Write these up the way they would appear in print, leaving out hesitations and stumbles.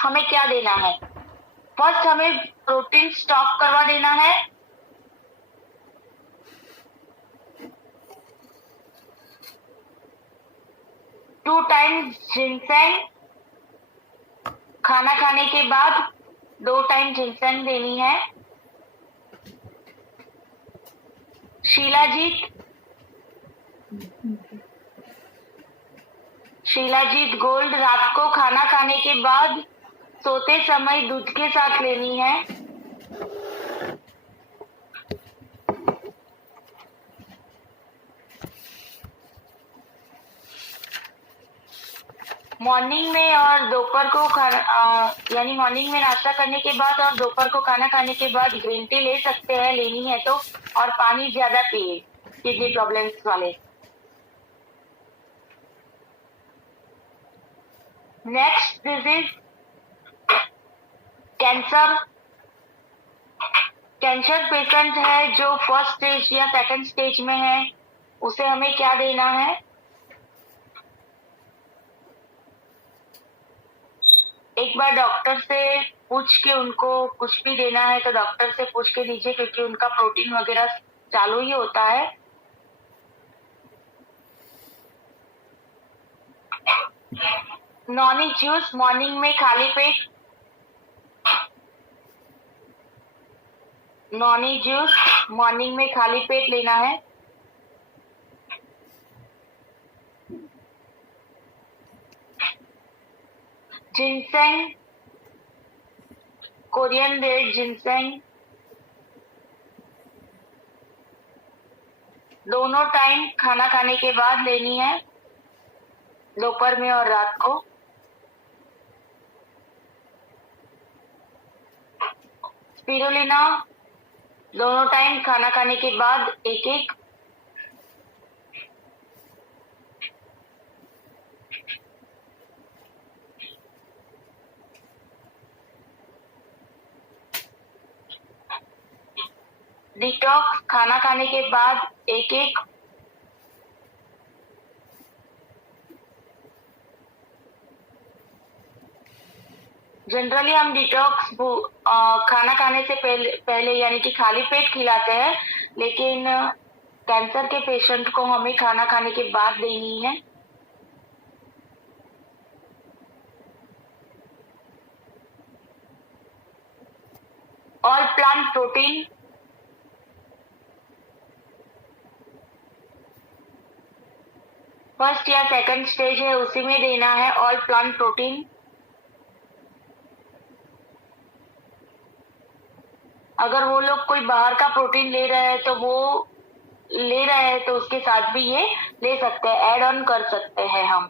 हमें क्या देना है? फर्स्ट हमें प्रोटीन स्टॉक करवा देना है। टू टाइम्स जिनसेंग, खाना खाने के बाद 2 टाइम जिनसेंग देनी है। शिलाजीत गोल्ड रात को खाना खाने के बाद सोते समय दूध के साथ लेनी है। मॉर्निंग में और दोपहर को यानी मॉर्निंग में नाश्ता करने के बाद और दोपहर को खाना खाने के बाद ग्रीन टी ले सकते हैं, लेनी है तो। और पानी ज्यादा पिए किडनी प्रॉब्लम्स वाले। Next disease cancer. Cancer patient है जो फर्स्ट स्टेज या सेकंड स्टेज में है, उसे हमें क्या देना है? एक बार डॉक्टर से पूछ के उनको कुछ भी देना है तो डॉक्टर से पूछ के दीजिए, क्योंकि उनका प्रोटीन वगैरह चालू ही होता है। नॉनी जूस मॉर्निंग में खाली पेट। नॉनी जूस मॉर्निंग में खाली पेट लेना है। जिनसेंग, कोरियन रेड जिनसेंग, दोनों टाइम खाना खाने के बाद लेनी है, दोपहर में और रात को। स्पिरुलिना दोनों टाइम खाना खाने के बाद एक एक। डिटॉक्स खाना खाने के बाद एक एक। जनरली हम डिटॉक्स खाना खाने से पहले यानी कि खाली पेट खिलाते हैं, लेकिन कैंसर के पेशेंट को हमें खाना खाने के बाद देनी है। ऑल प्लांट प्रोटीन, फर्स्ट या सेकंड स्टेज है उसी में देना है ऑल प्लांट प्रोटीन। अगर वो लोग कोई बाहर का प्रोटीन ले रहे हैं तो उसके साथ भी ये ले सकते हैं, ऐड ऑन कर सकते हैं हम।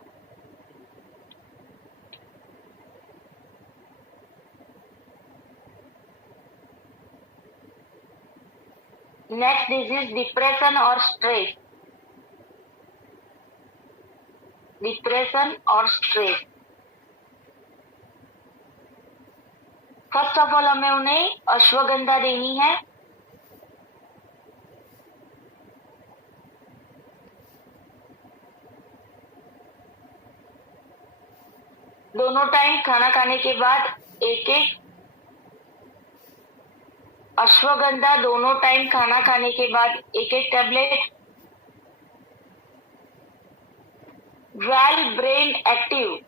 नेक्स्ट डिजीज डिप्रेशन और स्ट्रेस। डिप्रेशन और स्ट्रेस, फर्स्ट ऑफ ऑल हमें उन्हें अश्वगंधा देनी है। दोनों टाइम खाना खाने के बाद एक एक। अश्वगंधा दोनों टाइम खाना खाने के बाद एक एक टैबलेट। वेल ब्रेन एक्टिव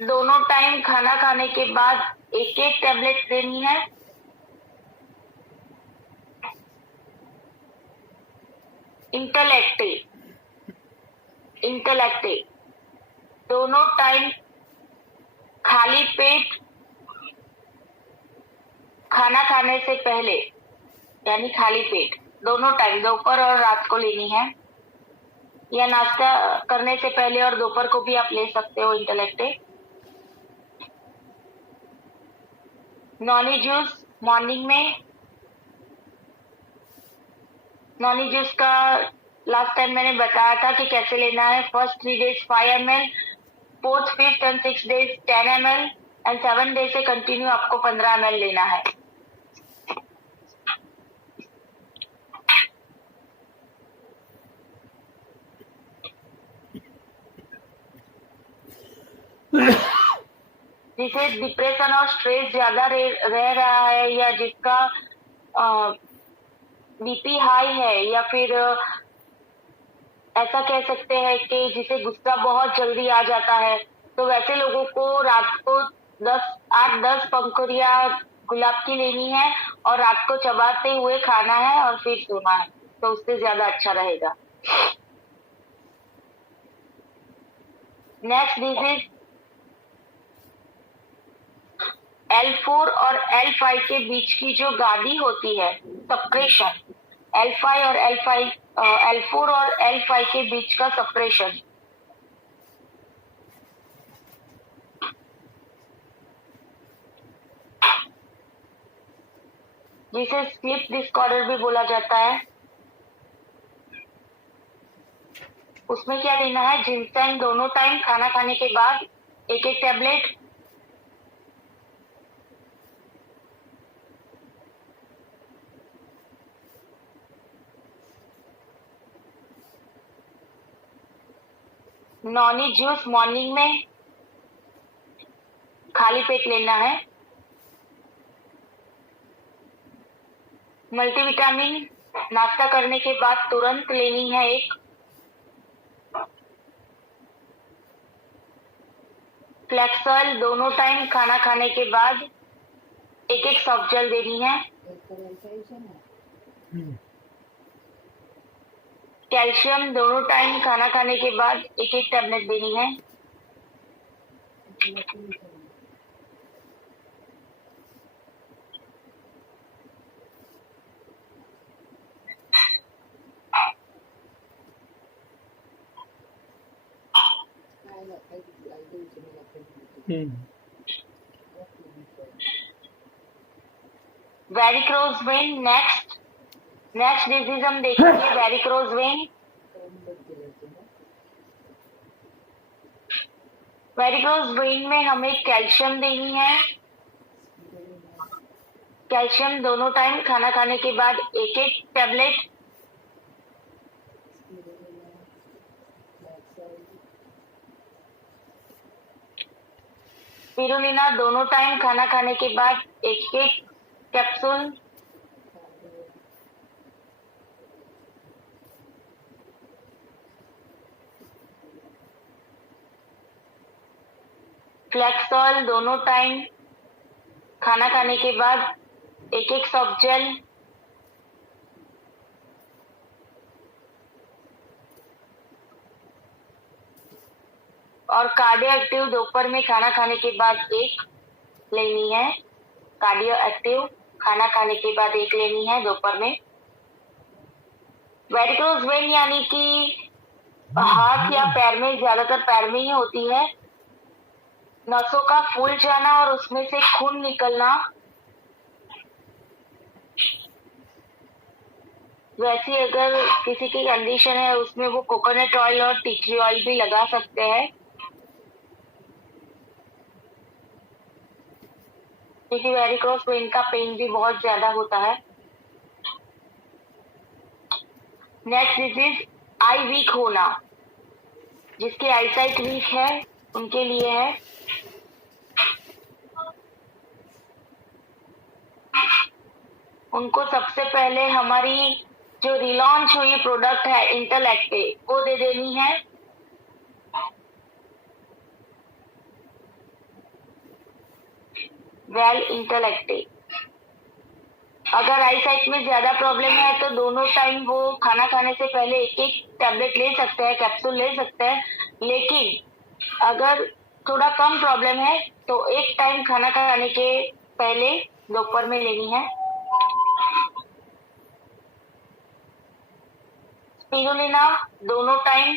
दोनों टाइम खाना खाने के बाद एक एक टैबलेट देनी है। इंटेलेक्टिव दोनों टाइम खाली पेट खाना खाने से पहले, यानी खाली पेट दोनों टाइम दोपहर और रात को लेनी है, या नाश्ता करने से पहले और दोपहर को भी आप ले सकते हो इंटेलेक्टिव। नॉनी जूस मॉर्निंग में। नॉनी जूस का लास्ट टाइम मैंने बताया था कि कैसे लेना है। First 3 days 5 ml, fourth 5th and 6th days 10 ml and 7 days से कंटिन्यू आपको 15 ml लेना है। जिसे डिप्रेशन और स्ट्रेस ज्यादा रह रहा है, या जिसका बीपी हाई है, या फिर ऐसा कह सकते हैं कि जिसे गुस्सा बहुत जल्दी आ जाता है, तो वैसे लोगों को रात को 8-10 पंखुड़ियां गुलाब की लेनी है और रात को चबाते हुए खाना है और फिर सोना है, तो उससे ज्यादा अच्छा रहेगा। नेक्स्ट डिजीज L4 और L5 के बीच की जो गादी होती है, सप्रेशन, L5 और L4 और L5 के बीच का सप्रेशन, जिसे स्लीप डिसऑर्डर भी बोला जाता है, उसमें क्या लेना है? जिनसेंग दोनों टाइम खाना खाने के बाद एक टैबलेट, नॉनी जूस मॉर्निंग में खाली पेट लेना है। मल्टीविटामिन नाश्ता करने के बाद तुरंत लेनी है एक। फ्लैक्स ऑयल दोनों टाइम खाना खाने के बाद एक सॉफ्ट जेल देनी है। कैल्शियम दोनों टाइम खाना खाने के बाद एक टैबलेट देनी है। वेरिकोज वेन, नेक्स्ट डिजीज हम देखेंगे वेरिकोज वेन। वेरिकोज वेन में हमें कैल्शियम देनी है। कैल्शियम दोनों टाइम खाना खाने के बाद एक टैबलेट। स्पिरुलिना दोनों टाइम खाना खाने के बाद एक कैप्सूल। फ्लैक्सॉल दोनों टाइम खाना खाने के बाद एक सॉफ्ट जेल। और कार्डियो एक्टिव दोपहर में खाना खाने के बाद एक लेनी है। कार्डियो एक्टिव खाना खाने के बाद एक लेनी है दोपहर में। वेरिकोज वेन यानी कि हाथ या पैर में, ज्यादातर पैर में ही होती है, नसों का फूल जाना और उसमें से खून निकलना। वैसे अगर किसी की कंडीशन है उसमें वो कोकोनट ऑयल और टी ट्री ऑयल भी लगा सकते हैं, क्योंकि वेरिकोज वेन का पेन भी बहुत ज्यादा होता है। नेक्स्ट डिजीज आई वीक होना, जिसकी आईसाइट वीक है उनके लिए है। उनको सबसे पहले हमारी जो रिलॉन्च हुई प्रोडक्ट है इंटेलेक्टे, वो दे देनी है। वेल इंटेलेक्टे। अगर आईसाइट में ज्यादा प्रॉब्लम है तो दोनों टाइम वो खाना खाने से पहले एक टैबलेट ले सकते हैं, कैप्सूल ले सकते हैं। लेकिन अगर थोड़ा कम प्रॉब्लम है तो एक टाइम खाना खाने के पहले दोपहर में लेनी है। स्पिरुलिना दोनों टाइम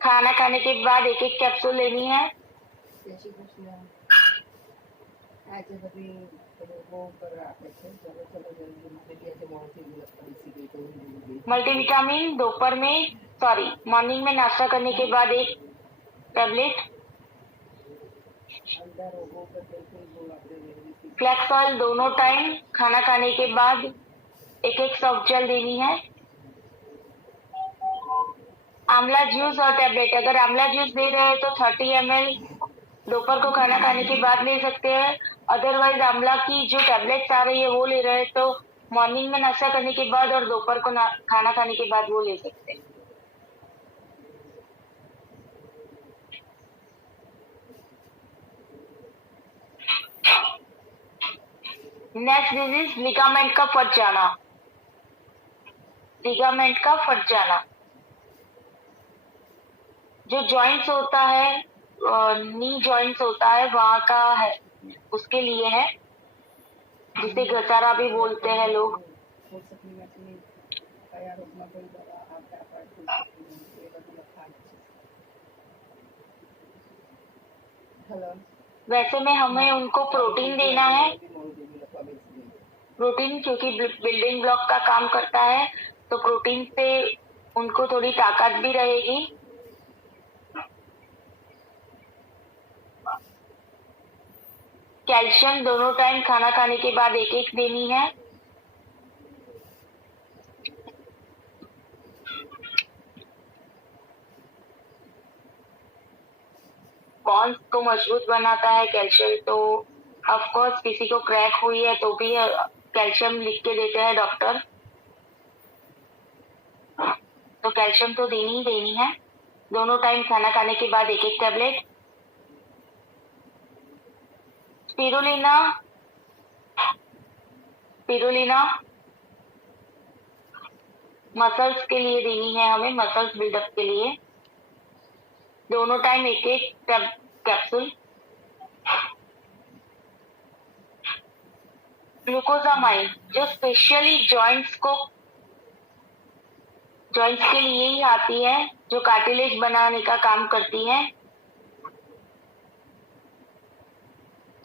खाना खाने के बाद एक कैप्सूल लेनी है। मल्टीविटामिन दोपहर में, मॉर्निंग में नाश्ता करने के बाद एक टैबलेट। फ्लैक्स ऑयल दोनों टाइम खाना खाने के बाद एक सॉफ्ट जेल देनी है। आंवला जूस और टैबलेट, अगर आंवला जूस दे रहे हैं तो 30 ml दोपहर को खाना खाने के बाद ले सकते हैं। अदरवाइज आंवला की जो टैबलेट्स आ रही है वो ले रहे हैं तो मॉर्निंग में नाश्ता करने के बाद और दोपहर को खाना खाने के बाद वो ले सकते हैं। नेक्स्ट डिजीज लिगामेंट का फट जाना। लिगामेंट का फट जाना जो जॉइंट्स होता है, नी जॉइंट्स होता है वहां का है, उसके लिए है, जिसे घसारा भी बोलते हैं लोग। वैसे में हमें उनको प्रोटीन देना है, प्रोटीन क्योंकि बिल्डिंग ब्लॉक का काम करता है, तो प्रोटीन से उनको थोड़ी ताकत भी रहेगी। कैल्शियम दोनों टाइम खाना खाने के बाद एक एक देनी है। बॉन्स को मजबूत बनाता है कैल्शियम, तो ऑफ कोर्स किसी को क्रैक हुई है तो भी कैल्शियम लिख के देते हैं डॉक्टर, तो कैल्शियम तो देनी ही देनी है। दोनों टाइम खाना खाने के बाद एक एक टैबलेट। स्पिरुलिना, स्पिरुलिना मसल्स के लिए देनी है हमें, मसल्स बिल्डअप के लिए। दोनों टाइम एक एक कैप्सूल। ग्लूकोजामाइन जो स्पेशली जॉइंट्स के लिए ही आती है, जो कार्टिलेज बनाने का काम करती है।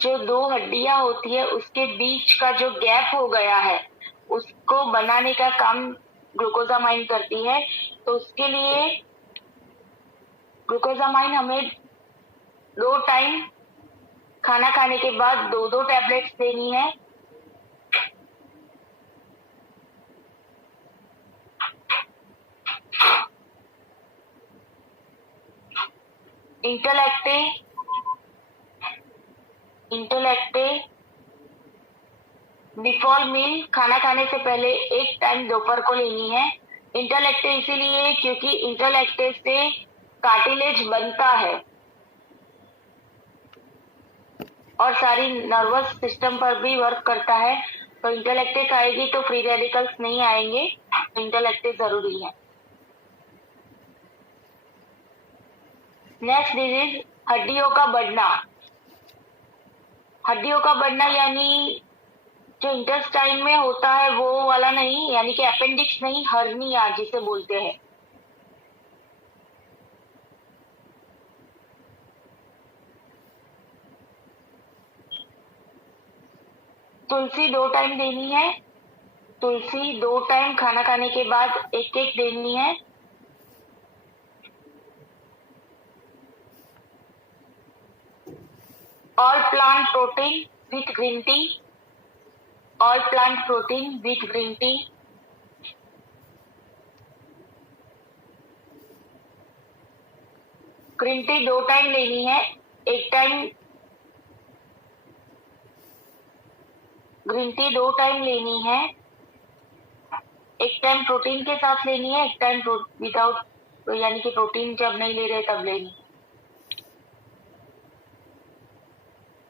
जो दो हड्डियां होती है उसके बीच का जो गैप हो गया है उसको बनाने का काम ग्लूकोजामाइन करती है, तो उसके लिए ग्लूकोजामाइन हमें 2 टाइम खाना खाने के बाद 2-2 टैबलेट्स देनी है। इंटेलेक्टे बिफोर मील खाना खाने से पहले एक टाइम दोपहर को लेनी है। इंटेलेक्टे इसीलिए क्योंकि इंटेलेक्टे से कार्टिलेज बनता है और सारी नर्वस सिस्टम पर भी वर्क करता है, तो इंटेलेक्टे खाएगी तो फ्री रेडिकल्स नहीं आएंगे, तो इंटेलेक्टे जरूरी है। नेक्स्ट डिजीज हड्डियों का बढ़ना। हड्डियों का बढ़ना यानी जो इंटेस्टाइन में होता है वो वाला नहीं, यानी कि अपेंडिक्स नहीं, हर्निया जिसे बोलते हैं। तुलसी 2 टाइम देनी है। तुलसी 2 टाइम खाना खाने के बाद एक एक देनी है। All plant protein with green tea. All plant protein with green tea. Green tea 2 time लेनी है। एक टाइम ग्रीन टी 2 टाइम लेनी है। एक टाइम प्रोटीन के साथ लेनी है, एक टाइम विदाउट, यानी कि प्रोटीन जब नहीं ले रहे तब लेनी।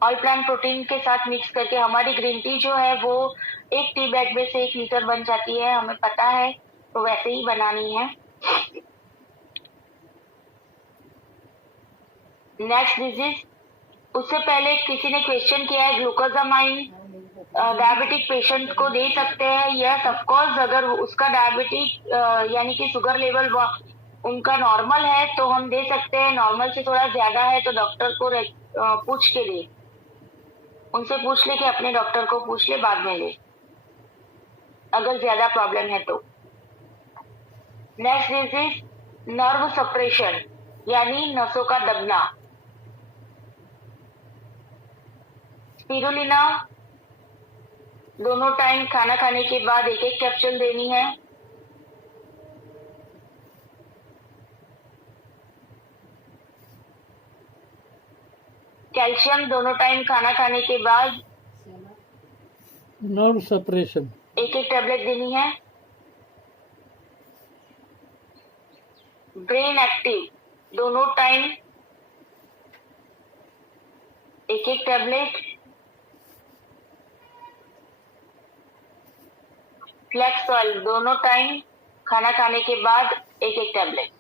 ऑल प्लांट प्रोटीन के साथ मिक्स करके हमारी ग्रीन टी जो है वो एक टी बैग में से 1 लीटर बन जाती है, हमें पता है, तो वैसे ही बनानी है। नेक्स्ट डिजीज, उससे पहले किसी ने क्वेश्चन किया है ग्लूकोजामाइन डायबिटिक पेशेंट को दे सकते हैं? यस ऑफ कोर्स, अगर उसका डायबिटिक यानी कि शुगर लेवल उनका नॉर्मल है तो हम दे सकते हैं। नॉर्मल से थोड़ा ज्यादा है तो डॉक्टर को पूछ के दे, उनसे पूछ ले कि अपने डॉक्टर को पूछ ले, बाद में ले अगर ज्यादा प्रॉब्लम है तो। नेक्स्ट डिजीज नर्व सप्रेशन यानी नसों का दबना। स्पिरुलिना 2 टाइम खाना खाने के बाद एक एक कैप्सूल देनी है। कैल्शियम दोनों टाइम खाना खाने के बाद नर्व सप्रेशन एक एक टैबलेट देनी है। ब्रेन एक्टिव दोनों टाइम एक एक टैबलेट। फ्लैक्स ऑयल दोनों टाइम खाना खाने के बाद एक एक टैबलेट।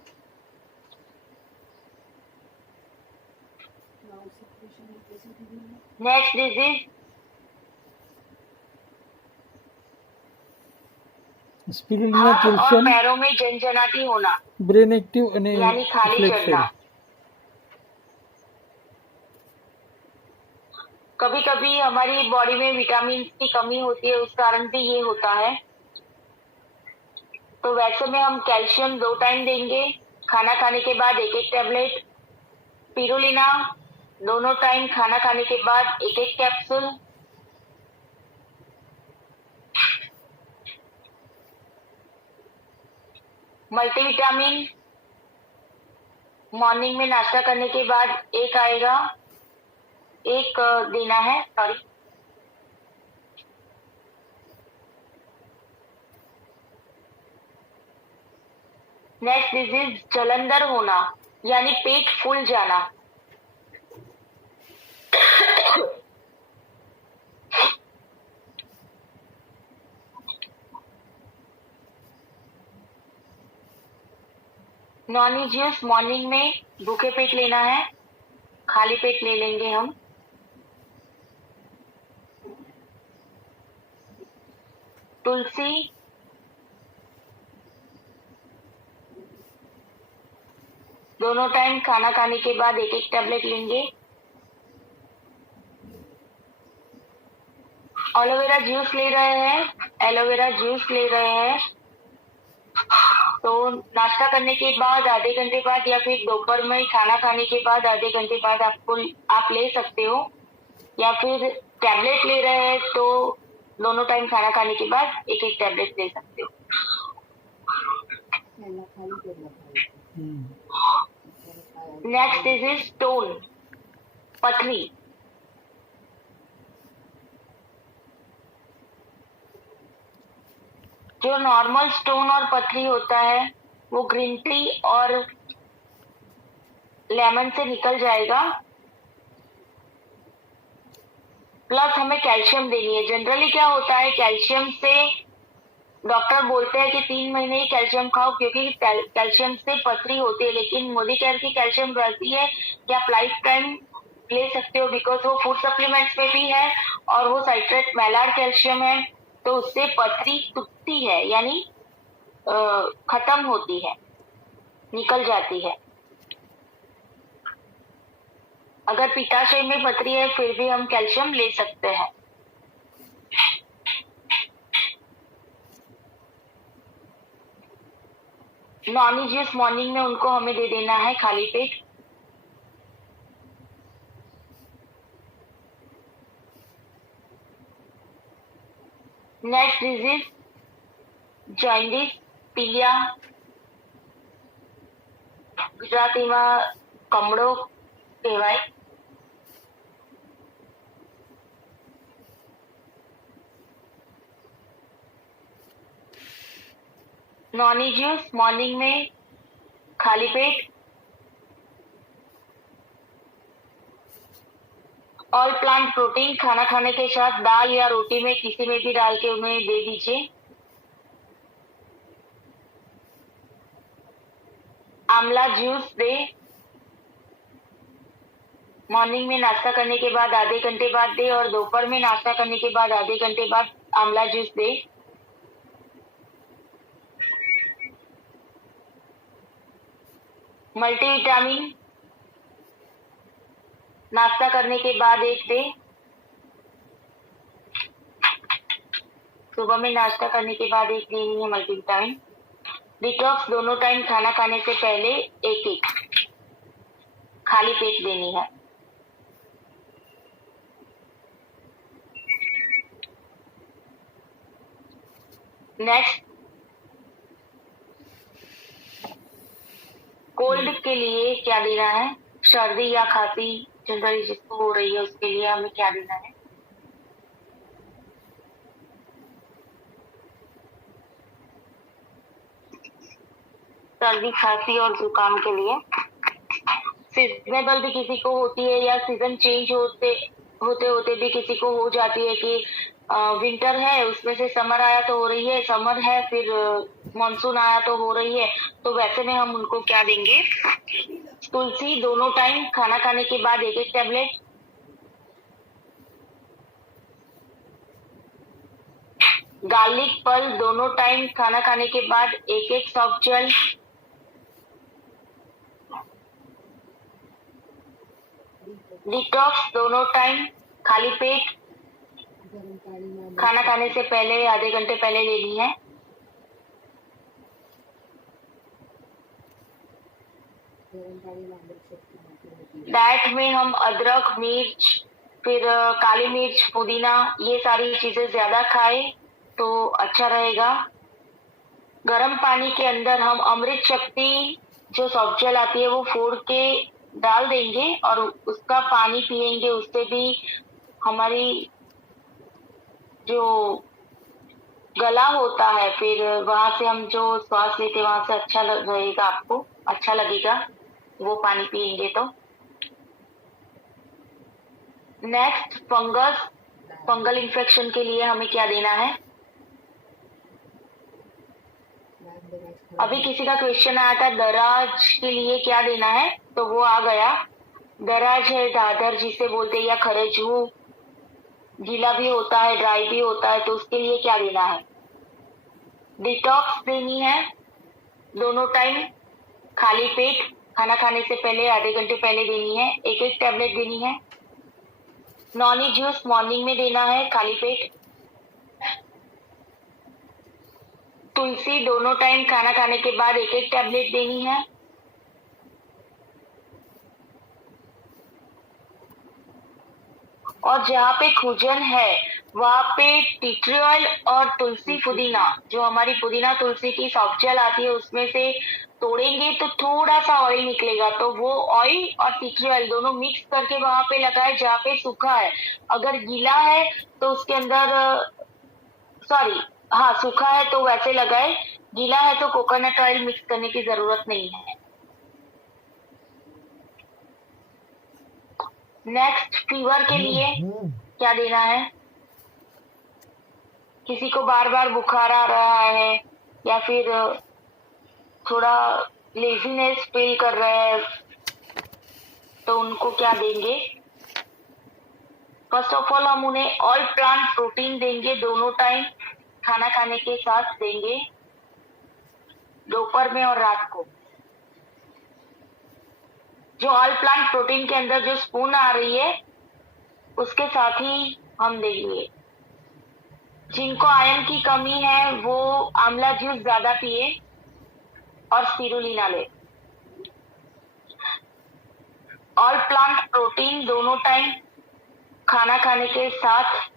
नेक्स्ट डिजीज स्पिरुलिना हाथ और कैल्शियम पैरों में झंझनाटी होना ब्रेन एक्टिव यानी खाली चढ़ना। कभी कभी हमारी बॉडी में विटामिन की कमी होती है, उस कारण भी ये होता है। तो वैसे में हम कैल्शियम 2 टाइम देंगे, खाना खाने के बाद एक एक टैबलेट। स्पिरुलिना दोनों टाइम खाना खाने के बाद एक एक कैप्सूल। मल्टीविटामिन मॉर्निंग में नाश्ता करने के बाद एक आएगा, एक देना है, सॉरी। नेक्स्ट डिजीज जलंधर होना यानी पेट फूल जाना। नॉनी जूस मॉर्निंग में भूखे पेट लेना है, खाली पेट ले लेंगे हम। तुलसी दोनों टाइम खाना खाने के बाद एक एक टैबलेट लेंगे। एलोवेरा जूस ले रहे हैं, एलोवेरा जूस ले रहे हैं। तो नाश्ता करने के बाद आधे घंटे बाद या फिर दोपहर में खाना खाने के बाद आधे घंटे बाद आप ले सकते हो, या फिर टैबलेट ले रहे हैं तो दोनों टाइम खाना खाने के बाद एक एक टैबलेट ले सकते हो। नेक्स्ट इज स्टोन पथरी। जो नॉर्मल स्टोन और पथरी होता है वो ग्रीन टी और लेमन से निकल जाएगा। प्लस हमें कैल्शियम देनी है। जनरली क्या होता है, कैल्शियम से डॉक्टर बोलते हैं कि 3 महीने ही कैल्शियम खाओ क्योंकि कैल्शियम से पथरी होती है, लेकिन मोदी केयर की कैल्शियम रहती है कि आप लाइफ टाइम ले सकते हो, बिकॉज वो फूड सप्लीमेंट्स में भी है और वो साइट्रेट मैलार्ड कैल्शियम है, तो उससे पथरी टूटती है यानी खत्म होती है, निकल जाती है। अगर पित्ताशय में पथरी है फिर भी हम कैल्शियम ले सकते हैं। नॉनी जूस मॉर्निंग में उनको हमें दे देना है खाली पेट। नेक्स्ट डिजीज જોઇન્ડિસ પીલિયા, ગુજરાતીમાં કમળો કહેવાય। नॉनी जूस मॉर्निंग में खाली पेट। ऑल प्लांट प्रोटीन खाना खाने के साथ दाल या रोटी में किसी में भी डाल के उन्हें दे दीजिए। आंवला जूस दे, मॉर्निंग में नाश्ता करने के बाद आधे घंटे बाद दे और दोपहर में नाश्ता करने के बाद आधे घंटे बाद आंवला जूस दे। मल्टीविटामिन नाश्ता करने के बाद एक दे, सुबह में नाश्ता करने के बाद एक देनी है मल्टीविटामिन। डिटॉक्स दोनों टाइम खाना खाने से पहले एक एक खाली पेट देनी है। नेक्स्ट कोल्ड के लिए क्या देना है, सर्दी या खांसी जनरली जिसको हो रही है उसके लिए हमें क्या देना है? सर्दी खांसी और जुकाम के लिए सीजनेबल भी किसी को होती है या सीजन चेंज होते होते होते भी किसी को हो जाती है कि विंटर है उसमें से समर आया तो हो रही है, समर है फिर मानसून आया तो हो रही है। तो वैसे में हम उनको क्या देंगे? तुलसी दोनों टाइम खाना खाने के बाद एक एक टैबलेट, गार्लिक पल दोनों टाइम खाना खाने के बाद एक एक सॉफ्ट जेल, डिटॉक्स दोनों टाइम खाली पेट खाना खाने से पहले आधे घंटे पहले लेनी है। डाइट में हम अदरक, मिर्च, फिर काली मिर्च, पुदीना ये सारी चीजें ज्यादा खाएं तो अच्छा रहेगा। गर्म पानी के अंदर हम अमृत शक्ति जो सॉफ्ट जेल आती है वो फोड़ के डाल देंगे और उसका पानी पिएंगे, उससे भी हमारी जो गला होता है फिर वहां से हम जो श्वास लेते हैं वहां से अच्छा रहेगा, आपको अच्छा लगेगा वो पानी पिएंगे तो। नेक्स्ट फंगल इन्फेक्शन के लिए हमें क्या देना है? अभी किसी का क्वेश्चन आया था दराज के लिए क्या देना है, तो वो आ गया। दराज है दादर जिसे बोलते हैं या खरजू, गीला भी होता है ड्राई भी होता है, तो उसके लिए क्या देना है? डिटॉक्स देनी है दोनों टाइम खाली पेट खाना खाने से पहले आधे घंटे पहले देनी है, एक एक टैबलेट देनी है। नॉनी जूस मॉर्निंग में देना है खाली पेट। तुलसी दोनों टाइम खाना खाने के बाद एक एक टैबलेट देनी है। और जहाँ पे खुजन है वहाँ पे टी ट्री ऑयल और तुलसी पुदीना जो हमारी पुदीना तुलसी की सॉफ्ट जेल आती है उसमें से तोड़ेंगे तो थोड़ा सा ऑयल निकलेगा, तो वो ऑयल और टी ट्री ऑयल दोनों मिक्स करके वहां पे लगाए जहाँ पे सूखा है। अगर गीला है तो उसके अंदर सॉरी हाँ सूखा है तो वैसे लगाए, गीला है तो कोकोनट ऑयल मिक्स करने की जरूरत नहीं है। नेक्स्ट फीवर के लिए क्या देना है? किसी को बार बार बुखार आ रहा है या फिर थोड़ा लेजीनेस फील कर रहे हैं तो उनको क्या देंगे? फर्स्ट ऑफ ऑल हम उन्हें ऑल प्लांट प्रोटीन देंगे, दोनों टाइम खाना खाने के साथ देंगे, दोपहर में और रात को। जो ऑल प्लांट प्रोटीन के अंदर जो स्पून आ रही है उसके साथ ही हम देंगे। जिनको आयरन की कमी है वो आंवला जूस ज्यादा पिए और स्पिरुलिना ले। ऑल प्लांट प्रोटीन दोनों टाइम खाना खाने के साथ,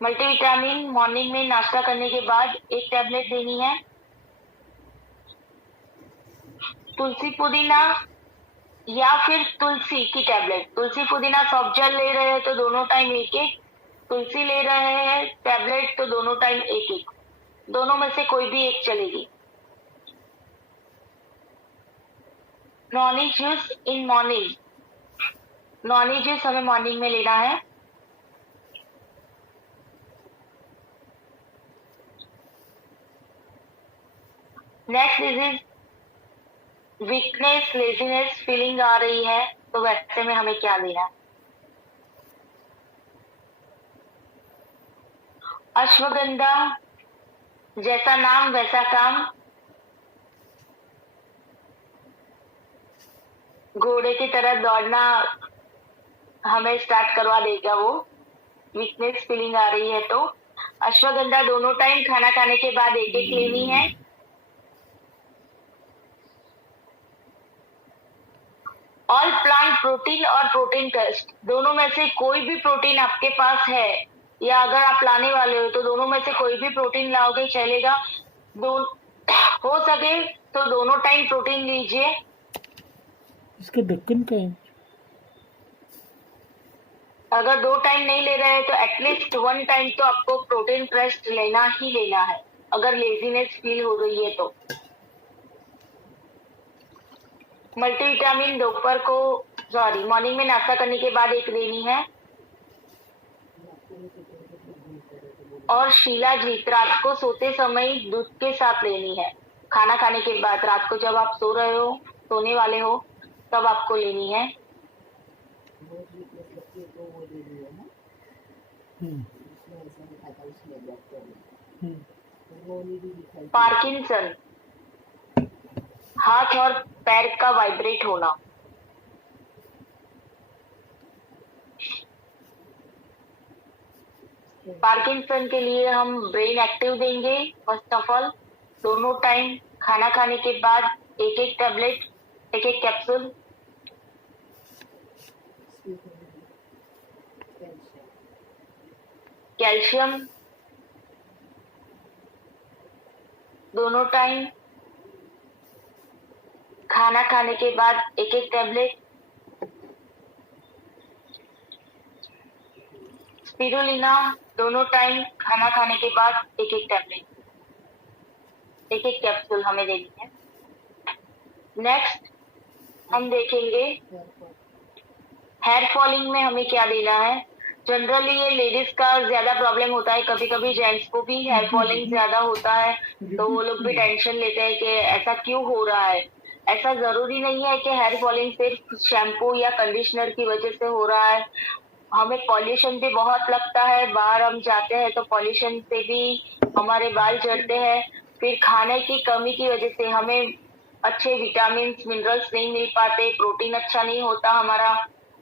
मल्टीविटामिन मॉर्निंग में नाश्ता करने के बाद एक टैबलेट देनी है। तुलसी पुदीना या फिर तुलसी की टैबलेट, तुलसी पुदीना सॉफ्ट जेल ले रहे हैं तो दोनों टाइम एक एक, तुलसी ले रहे हैं टैबलेट तो दोनों टाइम एक एक, दोनों में से कोई भी एक चलेगी। Noni juice in morning, noni juice हमें मॉर्निंग में लेना है। Next disease weakness laziness feeling आ रही है तो वैसे में हमें क्या देना है? अश्वगंधा जैसा नाम वैसा काम, घोड़े की तरह दौड़ना हमें स्टार्ट करवा देगा वो, वीकनेस फीलिंग आ रही है तो। अश्वगंधा दोनों टाइम खाना खाने के बाद एक एक लेनी है। ऑल प्लांट प्रोटीन और प्रोटीन टेस्ट दोनों में से कोई भी प्रोटीन आपके पास है या अगर आप लाने वाले हो तो दोनों में से कोई भी प्रोटीन लाओगे चलेगा। हो सके तो दोनों टाइम प्रोटीन लीजिए। इसका ढक्कन का है? अगर 2 टाइम नहीं ले रहे हैं तो एटलीस्ट 1 टाइम तो आपको प्रोटीन क्रस्ट लेना ही लेना है, अगर लेजीनेस फील हो रही है तो। मल्टीविटामिन दोपहर को मॉर्निंग में नाश्ता करने के बाद एक लेनी है। और शिलाजीत रात को सोते समय दूध के साथ लेनी है। खाना खाने के बाद रात को जब आप सो रहे हो, सोने वाले हो, तब आपको लेनी है। हम्म, पार्किंसन, हाथ और पैर का वाइब्रेट होना। पार्किंसन के लिए हम ब्रेन एक्टिव देंगे। फर्स्ट ऑफ ऑल दोनों टाइम खाना खाने के बाद एक एक टैबलेट, एक एक कैप्सूल। कैल्शियम दोनों टाइम खाना खाने के बाद एक एक टैबलेट। स्पिरुलिना दोनों टाइम खाना खाने के बाद एक एक टैबलेट, एक एक कैप्सूल हमें देनी है। नेक्स्ट हम देखेंगे हेयर फॉलिंग में हमें क्या देना है। जनरली ये लेडीज का ज्यादा प्रॉब्लम होता है, कभी कभी जेंट्स को भी हेयर फॉलिंग ज्यादा होता है, तो वो लोग भी टेंशन लेते हैं कि ऐसा क्यों हो रहा है। ऐसा जरूरी नहीं है कि हेयर फॉलिंग सिर्फ शैम्पू या कंडीशनर की वजह से हो रहा है। हमें पॉल्यूशन भी बहुत लगता है, बाहर हम जाते हैं तो पॉल्यूशन से भी हमारे बाल झड़ते हैं। फिर खाने की कमी की वजह से हमें अच्छे विटामिन मिनरल्स नहीं मिल पाते, प्रोटीन अच्छा नहीं होता हमारा,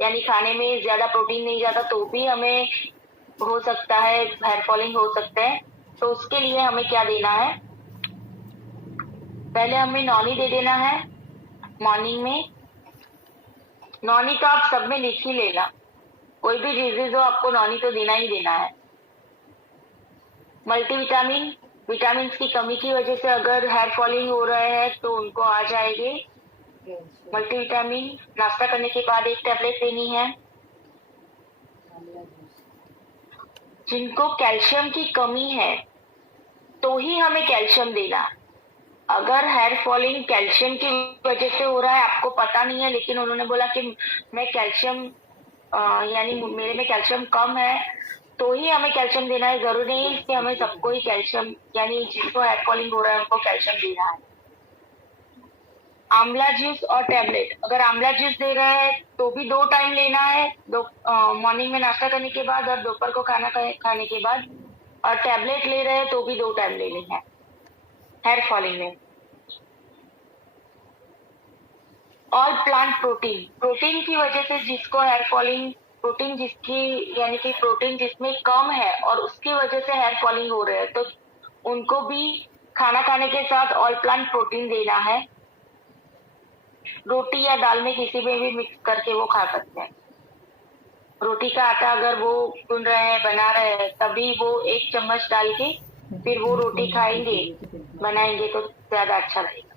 यानी खाने में ज्यादा प्रोटीन नहीं जाता, तो भी हमें हो सकता है हेयर फॉलिंग हो सकता है। तो उसके लिए हमें क्या देना है, पहले हमें नॉनी दे देना है मॉर्निंग में। नॉनी तो आप सब में लिख ही लेना, कोई भी डिजीज हो आपको नॉनी तो देना ही देना है। मल्टीविटामिन, विटामिन की कमी की वजह से अगर हेयर फॉलिंग हो रहा है तो उनको आ जाएंगे। मल्टीविटामिन नाश्ता करने के बाद एक टैबलेट लेनी है। जिनको कैल्शियम की कमी है तो ही हमें कैल्शियम देना। अगर हेयर फॉलिंग कैल्शियम की वजह से हो रहा है, आपको पता नहीं है, लेकिन उन्होंने बोला कि मैं कैल्शियम यानी मेरे में कैल्शियम कम है, तो ही हमें कैल्शियम देना है। जरूरी नहीं है कि हमें सबको ही कैल्शियम, यानी जिसको हेयर फॉलिंग हो रहा है उनको कैल्शियम देना है। आंवला जूस और टैबलेट, अगर आंवला जूस दे रहे हैं तो भी 2 टाइम लेना है, मॉर्निंग में नाश्ता करने के बाद और दोपहर को खाना खाने के बाद। और टैबलेट ले रहे हैं तो भी 2 टाइम लेनी है हेयर फॉलिंग में। ऑल प्लांट प्रोटीन, प्रोटीन की वजह से जिसको हेयर फॉलिंग, प्रोटीन जिसकी यानी कि प्रोटीन जिसमें कम है और उसकी वजह से हेयर फॉलिंग हो रहा है, तो उनको भी खाना खाने के साथ ऑल प्लांट प्रोटीन देना है। रोटी या दाल में किसी में भी मिक्स करके वो खा सकते हैं। रोटी का आटा अगर वो गूंद रहे हैं, बना रहे हैं, तभी वो 1 चम्मच डाल के फिर वो रोटी खाएंगे, बनाएंगे तो ज्यादा अच्छा रहेगा।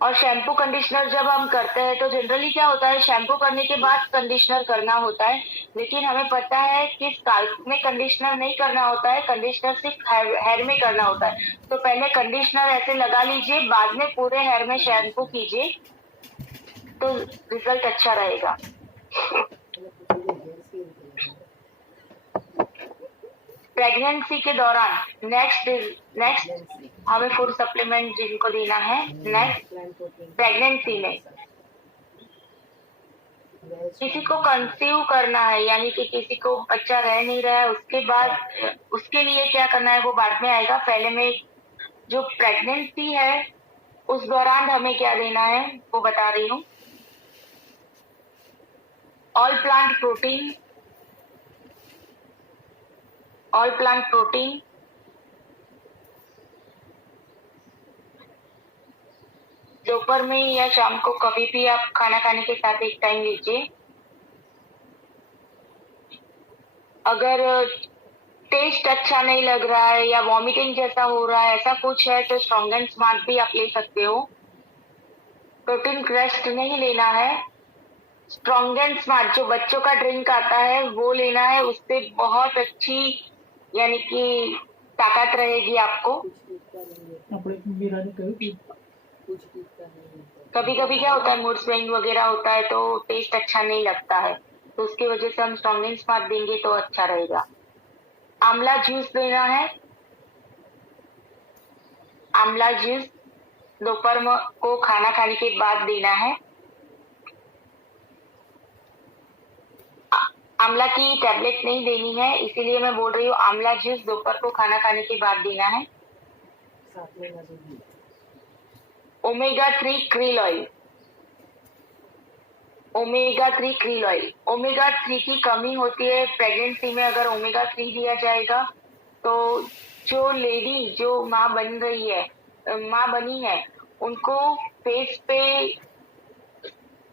और शैम्पू कंडीशनर जब हम करते हैं तो जनरली क्या होता है, शैम्पू करने के बाद कंडीशनर करना होता है, लेकिन हमें पता है कि स्काल्प में कंडीशनर नहीं करना होता है, कंडीशनर सिर्फ हेयर में करना होता है। तो पहले कंडीशनर ऐसे लगा लीजिए, बाद में पूरे हेयर में शैम्पू कीजिए तो रिजल्ट अच्छा रहेगा। प्रेगनेंसी के दौरान नेक्स्ट हमें फूड सप्लीमेंट जिनको देना है नेक्स्ट प्रेगनेंसी में, किसी को कंसीव करना है यानी कि किसी को बच्चा रह नहीं रहा है, उसके बाद उसके लिए क्या करना है वो बाद में आएगा। पहले में जो प्रेगनेंसी है उस दौरान हमें क्या देना है वो बता रही हूँ। All plant protein, all plant protein, दोपहर में या शाम को कभी भी आप खाना खाने के साथ एक टाइम लीजिए। अगर टेस्ट अच्छा नहीं लग रहा है या वॉमिटिंग जैसा हो रहा है, ऐसा कुछ है, तो स्ट्रॉन्ग एंड स्मार्ट भी आप ले सकते हो। प्रोटीन क्रस्ट नहीं लेना है, स्ट्रॉन्ग एंड स्मार्ट जो बच्चों का ड्रिंक आता है वो लेना है, उससे बहुत अच्छी यानी कि ताकत रहेगी आपको। कभी कभी क्या होता है, मूड स्विंग वगैरह होता है तो टेस्ट अच्छा नहीं लगता है, तो उसकी वजह से हम स्ट्रॉन्ग एंड स्मार्ट देंगे तो अच्छा रहेगा। आंवला जूस देना है। आंवला जूस दोपहर को खाना खाने के बाद देना है। आंवला की टैबलेट नहीं देनी है, इसीलिए मैं बोल रही हूँ आंवला जूस दोपहर को खाना खाने के बाद देना है। Omega 3 krill oil. Omega 3 krill oil, omega 3 की कमी होती है प्रेगनेंसी में। अगर ओमेगा 3 दिया जाएगा तो जो लेडी जो माँ बन रही है, माँ बनी है, उनको फेस पे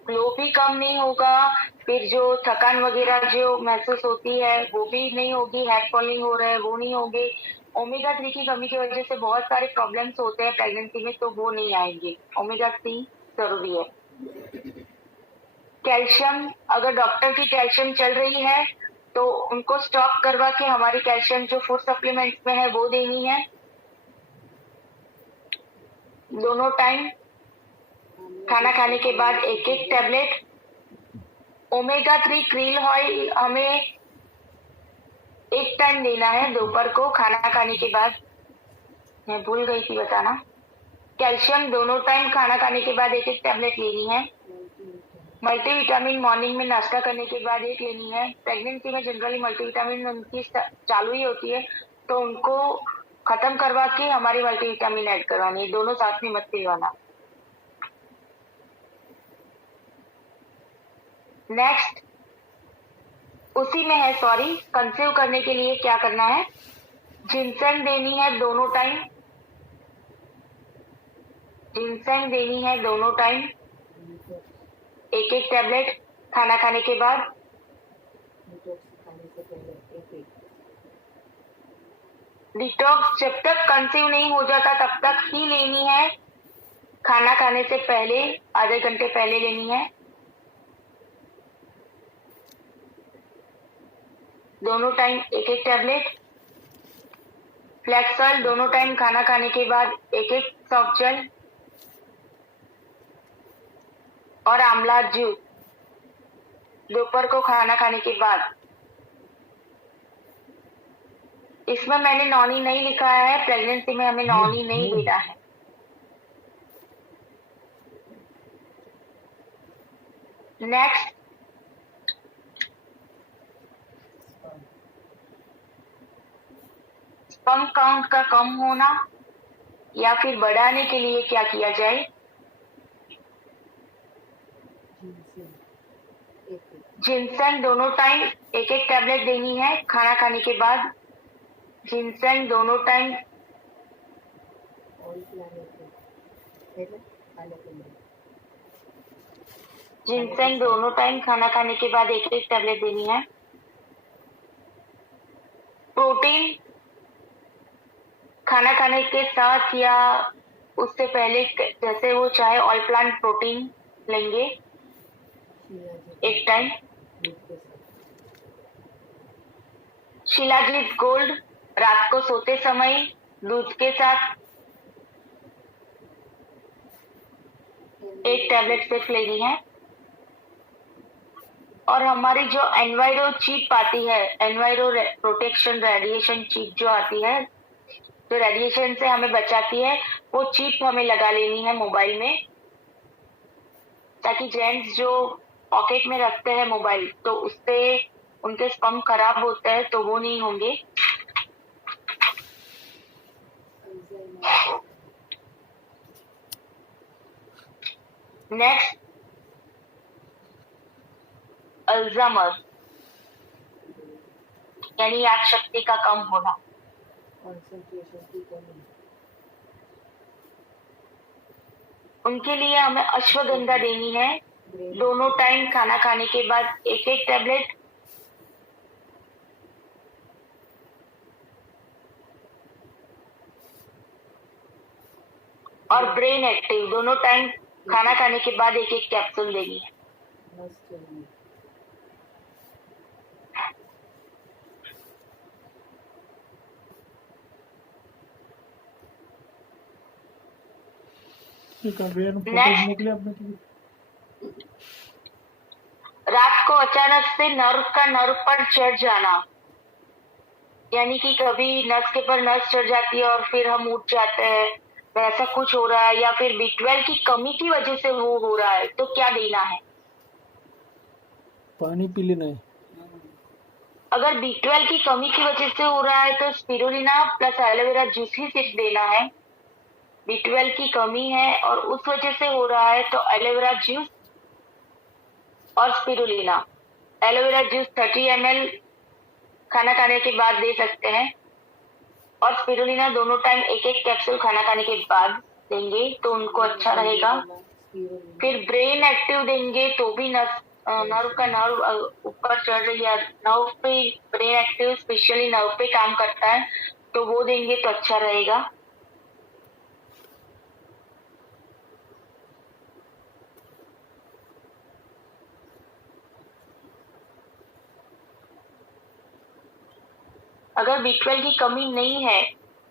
ग्लो भी कम नहीं होगा, फिर जो थकान वगैरह जो महसूस होती है वो भी नहीं होगी, हेयर फॉलिंग हो रहा है वो नहीं होंगे। ओमेगा 3 की कमी की वजह से बहुत सारे प्रॉब्लम्स होते हैं प्रेगनेंसी में, तो वो नहीं आएंगे। ओमेगा 3 जरूरी है। कैल्शियम, अगर डॉक्टर की कैल्शियम चल रही है तो उनको स्टॉप करवा के हमारी कैल्शियम जो फूड सप्लीमेंट्स में है वो देनी है दोनों टाइम। खाना खाने के बाद एक एक टैबलेट। ओमेगा 3 क्रील ऑयल हमें एक टाइम देना है दोपहर को खाना खाने के बाद, मैं भूल गई थी बताना। कैल्शियम दोनों टाइम खाना खाने के बाद एक एक टैबलेट लेनी है। मल्टीविटामिन मॉर्निंग में नाश्ता करने के बाद एक लेनी है। प्रेगनेंसी में जनरली मल्टीविटामिन उनकी चालू ही होती है, तो उनको खत्म करवा के हमारी मल्टीविटामिन ऐड करवानी है, दोनों साथ में मत पिलवाना। नेक्स्ट उसी में है, सॉरी, कंसीव करने के लिए क्या करना है, जिनसेंग देनी है दोनों टाइम। जिनसेंग देनी है दोनों टाइम, एक एक टैबलेट खाना खाने के बाद। डिटॉक्स जब तक कंसीव नहीं हो जाता तब तक ही लेनी है, खाना खाने से पहले आधे घंटे पहले लेनी है दोनों टाइम एक एक टैबलेट। फ्लैक्स ऑयल दोनों टाइम खाना खाने के बाद एक एक सॉफ्ट जेल। और आंवला जूस दोपहर को खाना खाने के बाद। इसमें मैंने नॉनी नहीं लिखा है, प्रेगनेंसी में हमें नॉनी नहीं देना है। नेक्स्ट स्पर्म काउंट का कम होना या फिर बढ़ाने के लिए क्या किया जाए। जिनसेंग दोनों टाइम एक एक टैबलेट देनी है खाना खाने के बाद। जिनसेंग दोनों टाइम जिनसेंग दोनों टाइम खाना खाने के बाद एक एक टैबलेट देनी है। प्रोटीन खाना खाने के साथ या उससे पहले, जैसे वो चाहे ऑल प्लांट प्रोटीन लेंगे एक टाइम। शिलाजीत गोल्ड रात को सोते समय दूध के साथ एक टैबलेट सिर्फ लेनी है। और हमारी जो एनवायरो चिप आती है, एनवायरो प्रोटेक्शन रेडिएशन चिप जो आती है, जो रेडिएशन से हमें बचाती है, वो चिप हमें लगा लेनी है मोबाइल में, ताकि जेंट्स जो पॉकेट में रखते हैं मोबाइल तो उससे उनके स्पर्म खराब होते हैं तो वो नहीं होंगे। नेक्स्ट अल्जामर यानी याद शक्ति का कम होना। उनके लिए हमें अश्वगंधा देनी है दोनों टाइम खाना खाने के बाद एक एक टैबलेट। और ब्रेन एक्टिव दोनों टाइम खाना खाने के बाद एक एक कैप्सूल देनी है। रात को अचानक से नर्व का नर्व पर चढ़ जाना, यानी कि कभी नस के पर नस चढ़ जाती है और फिर हम उठ जाते हैं, वैसा कुछ हो रहा है, या फिर B12 की कमी की वजह से वो हो रहा है, तो क्या देना है? पानी पी लेना है। अगर B12 की कमी की वजह से हो रहा है तो स्पिरुलिना प्लस एलोवेरा जूस ही सिर्फ देना है। B12 की कमी है और उस वजह से हो रहा है तो एलोवेरा जूस और स्पिरुलिना। एलोवेरा जूस 30 ml खाना खाने के बाद दे सकते हैं और स्पिरुलिना दोनों टाइम एक एक कैप्सूल खाना खाने के बाद देंगे तो उनको अच्छा रहेगा। फिर ब्रेन एक्टिव देंगे तो भी नर्व का नर्व ऊपर चढ़ रही है, नर्व पे ब्रेन एक्टिव स्पेशली नर्व पे काम करता है, तो वो देंगे तो अच्छा रहेगा। अगर B12 की कमी नहीं है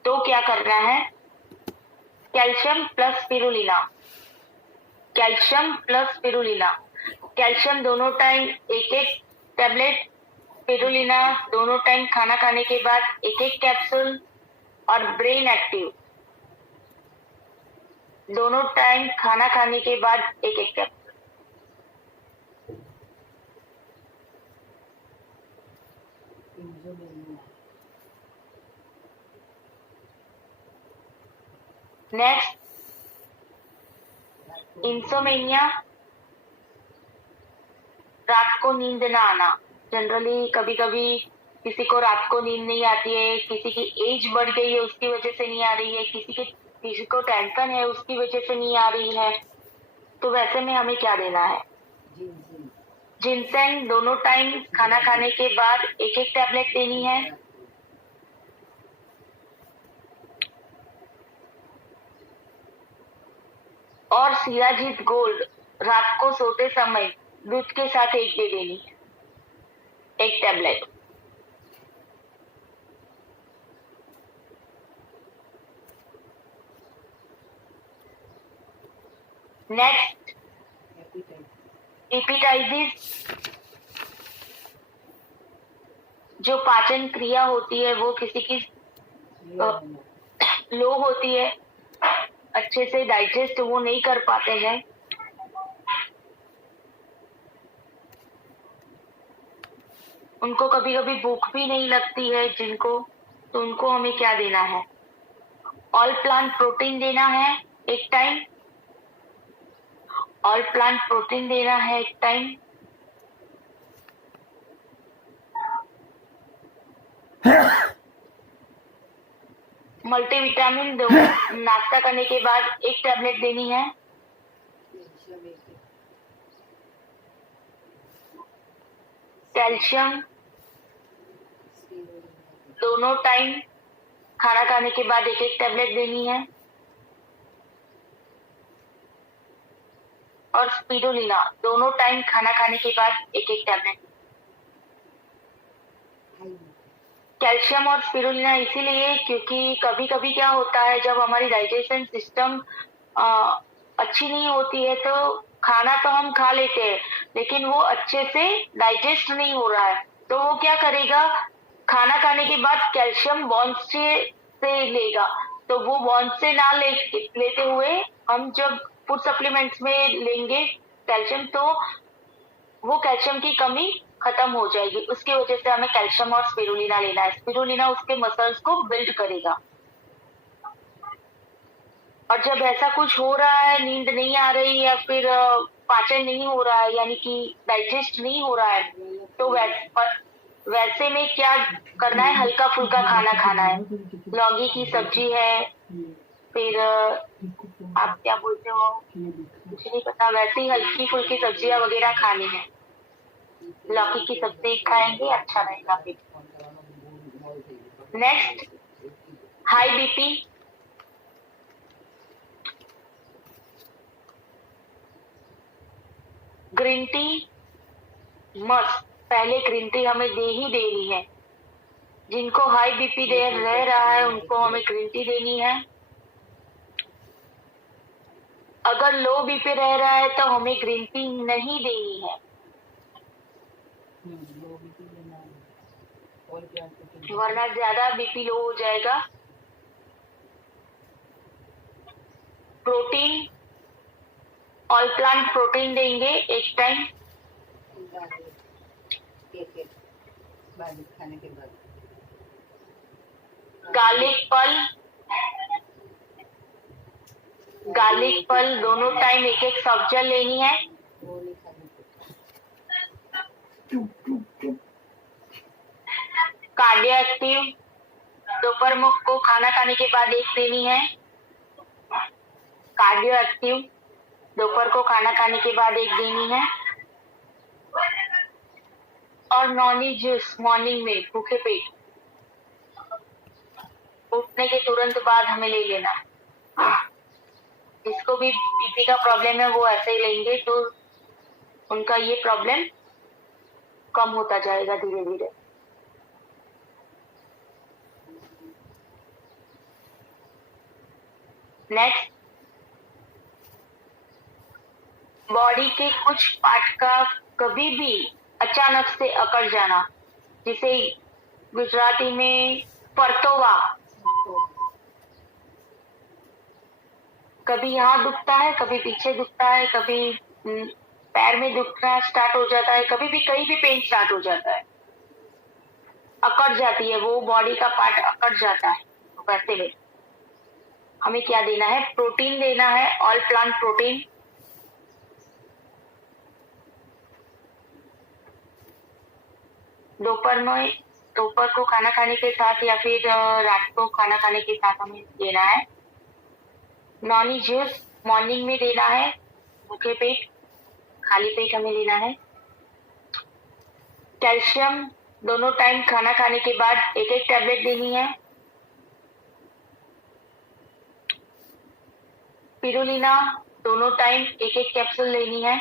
तो क्या करना है? Calcium plus spirulina, calcium plus spirulina. Calcium दोनों टाइम एक एक टैबलेट, स्पिरुलिना दोनों टाइम खाना खाने के बाद एक एक कैप्सूल और ब्रेन एक्टिव दोनों टाइम खाना खाने के बाद एक एक कैप्सूल। नेक्स्ट, इंसोमेनिया, रात को नींद ना आना। जनरली कभी कभी किसी को रात को नींद नहीं आती है, किसी की एज बढ़ गई है उसकी वजह से नहीं आ रही है, किसी को टेंशन है उसकी वजह से नहीं आ रही है, तो वैसे में हमें क्या देना है? जिनसेंग दोनों टाइम खाना खाने के बाद एक एक टैबलेट देनी है। और सिराजीत गोल्ड रात को सोते समय दूध के साथ एक दे देनी है, एक टैबलेट। नेक्स्ट, एपिटाइजिस, जो पाचन क्रिया होती है वो किसी की लो होती है, अच्छे से डाइजेस्ट वो नहीं कर पाते हैं, उनको कभी कभी भूख भी नहीं लगती है जिनको, तो उनको हमें क्या देना है? ऑल प्लांट प्रोटीन देना है एक टाइम, ऑल प्लांट प्रोटीन देना है एक टाइम। मल्टीविटामिन दो नाश्ता करने के बाद एक टैबलेट देनी है। कैल्शियम दोनों टाइम खाना खाने के बाद एक एक टैबलेट देनी है। और स्पिरुलिना दोनों टाइम खाना खाने के बाद एक एक टैबलेट। कैल्शियम और स्पिरुलिना इसीलिए क्योंकि कभी कभी क्या होता है, जब हमारी डाइजेशन सिस्टम अच्छी नहीं होती है तो खाना तो हम खा लेते हैं लेकिन वो अच्छे से डाइजेस्ट नहीं हो रहा है, तो वो क्या करेगा? खाना खाने के बाद कैल्शियम बॉन्ड से लेगा, तो वो बॉन्ड से ना लेते हुए हम जब फूड सप्लीमेंट्स में लेंगे कैल्शियम, तो वो कैल्शियम की कमी खत्म हो जाएगी। उसकी वजह से हमें कैल्शियम और स्पिरुलिना लेना है। स्पिरुलिना उसके मसल्स को बिल्ड करेगा। और जब ऐसा कुछ हो रहा है, नींद नहीं आ रही या फिर पाचन नहीं हो रहा है, यानी कि डाइजेस्ट नहीं हो रहा है, तो वैसे में क्या करना है? हल्का फुल्का खाना खाना है। लौकी की सब्जी है, फिर आप क्या बोलते हो मुझे नहीं पता, वैसे ही हल्की फुल्की सब्जियां वगैरह खानी है। लौकी की सब्जी खाएंगे अच्छा रहेगा। फिर next, high BP, green tea मस्त पहले ग्रीन टी हमें दे ही देनी है। जिनको हाई बीपी रह रहा है उनको हमें ग्रीन टी देनी है। अगर लो बीपी रह रहा है तो हमें ग्रीन टी नहीं देनी है, वरना ज्यादा बीपी लो हो जाएगा। प्रोटीन, ऑल प्लांट प्रोटीन देंगे एक टाइम, खाने के बाद गार्लिक पल दोनों टाइम एक एक सब्जल लेनी है। वो नहीं खाने के। कार्डिया एक्टिव दोपहर मुख को खाना खाने के बाद एक देनी है। कार्डियो एक्टिव दोपहर को खाना खाने के बाद एक देनी है। और नॉनी जूस मॉर्निंग में भूखे पेट उठने के तुरंत बाद हमें ले लेना। जिसको भी बीपी का प्रॉब्लम है वो ऐसे ही लेंगे तो उनका ये प्रॉब्लम कम होता जाएगा धीरे धीरे। नेक्स्ट, बॉडी के कुछ पार्ट का कभी भी अचानक से अकड़ जाना, जिसे गुजराती में परतोवा। कभी यहाँ दुखता है, कभी पीछे दुखता है, कभी पैर में दुखना स्टार्ट हो जाता है, कभी भी कहीं भी पेन स्टार्ट हो जाता है, अकड़ जाती है, वो बॉडी का पार्ट अकड़ जाता है। वैसे में हमें क्या देना है? प्रोटीन देना है, ऑल प्लांट प्रोटीन। दोपहर को खाना खाने के साथ या फिर रात को खाना खाने के साथ हमें देना है। नॉनी जूस मॉर्निंग में देना है, भूखे पेट, खाली पेट हमें लेना है। कैल्शियम दोनों टाइम खाना खाने के बाद एक एक टैबलेट देनी है। पिरुलिना दोनों टाइम एक एक कैप्सूल लेनी है।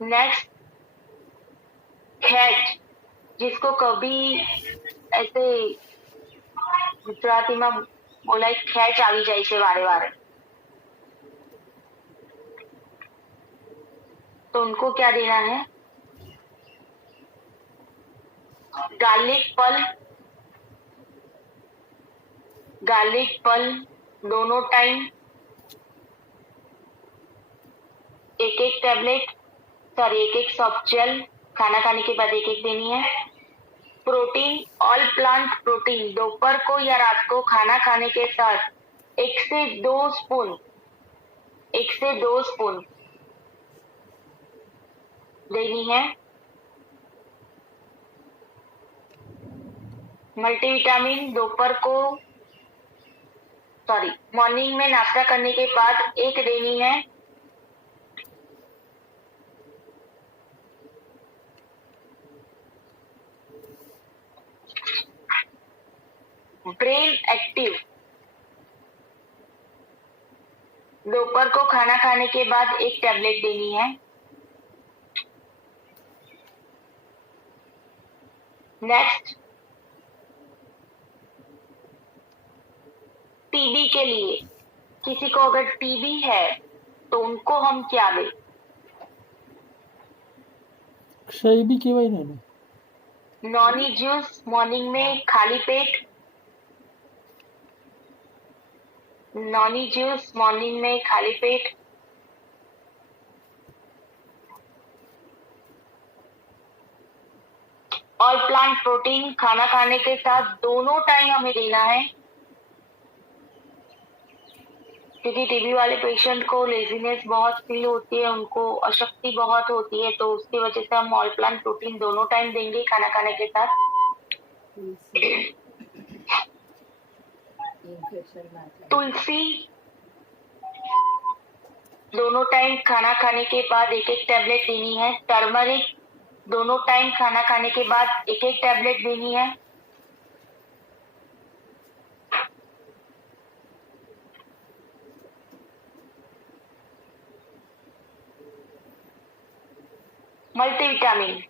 नेक्स्ट, खेच, जिसको कभी ऐसे गुजराती में बोला खेच આવી જાય છે वारे वारे, तो उनको क्या देना है? गार्लिक पल दोनों टाइम एक एक टैबलेट, एक एक सॉफ्ट जेल खाना खाने के बाद एक एक देनी है। प्रोटीन, ऑल प्लांट प्रोटीन दोपहर को या रात को खाना खाने के साथ 1 से 2 स्पून देनी है। मल्टीविटामिन मॉर्निंग में नाश्ता करने के बाद एक देनी है। ब्रेन एक्टिव दोपहर को खाना खाने के बाद एक टैबलेट देनी है। नेक्स्ट, टीबी के लिए, किसी को अगर टीबी है तो उनको हम क्या दें? क्षय भी केवाय ने नॉनी जूस मॉर्निंग में खाली पेट, नॉनी जूस मॉर्निंग में खाली पेट। और प्लांट प्रोटीन खाना खाने के साथ दोनों टाइम हमें देना है, क्योंकि टीबी वाले पेशेंट को लेजीनेस बहुत फील होती है, उनको अशक्ति बहुत होती है, तो उसकी वजह से हम ऑल प्लांट प्रोटीन दोनों टाइम देंगे खाना खाने के साथ। तुलसी दोनों टाइम खाना खाने के बाद एक एक टैबलेट देनी है। टर्मरिक दोनों टाइम खाना खाने के बाद एक एक टैबलेट देनी है। मल्टीविटामिन,